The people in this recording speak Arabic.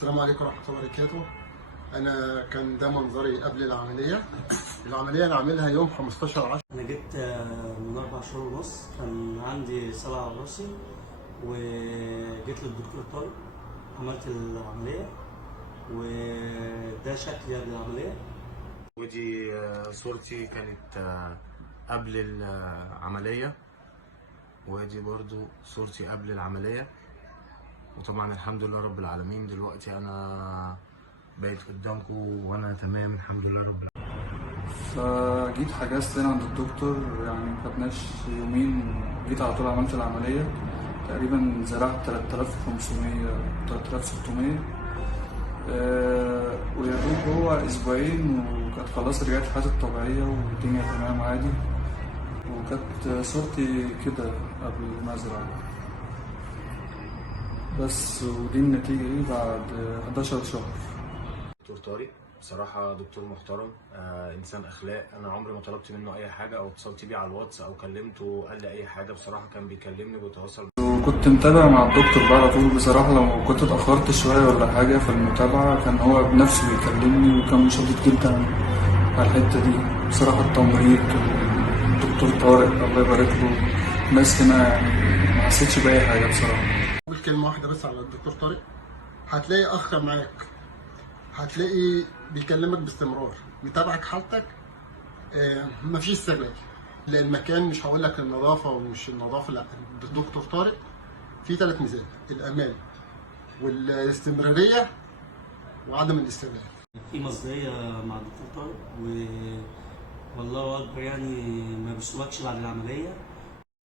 السلام عليكم ورحمة الله وبركاته. أنا كان ده منظري قبل العملية. العملية أنا عاملها يوم 15/10. أنا جيت من 4 شهور ونص، كان عندي صلع على راسي وجيت للدكتور طارق، عملت العملية وده شكلي قبل العملية. ودي صورتي كانت قبل العملية، ودي برضو صورتي قبل العملية. وطبعا الحمد لله رب العالمين دلوقتي انا بقيت قدامكم وانا تمام الحمد لله رب العالمين. فجيت حجزت هنا عند الدكتور، يعني مخدناش يومين، جيت على طول عملت العملية. تقريبا زرعت 3500 3600 ويا دوب هو اسبوعين وكانت خلاص رجعت حياتي الطبيعية والدنيا تمام عادي. وكانت صورتي كده قبل ما ازرع بس، ودي النتيجة ايه بعد 11 شهر. دكتور طارق بصراحة دكتور محترم، إنسان أخلاق. أنا عمري ما طلبت منه أي حاجة أو اتصلت بيه على الواتس أو كلمته قال لي أي حاجة. بصراحة كان بيكلمني وبيتواصل. وكنت متابع مع الدكتور بقى على طول بصراحة، لو كنت اتأخرت شوية ولا حاجة في المتابعة كان هو بنفسه بيكلمني، وكان مشدد جدا على الحتة دي بصراحة. التمريض والدكتور طارق الله يبارك له، الناس هنا يعني ما حسيتش بأي حاجة بصراحة. أقول كلمة واحدة بس على الدكتور طارق. هتلاقي أخ معاك، هتلاقي بيكلمك باستمرار، متابعك حالتك. مفيش سجاير. المكان مش هقول لك النظافة ومش النظافة، لا، الدكتور طارق فيه 3 ميزات: الأمان والاستمرارية وعدم الاستغلال. في مصداقية مع الدكتور طارق والله أكبر، يعني ما بيسيبكش بعد العملية.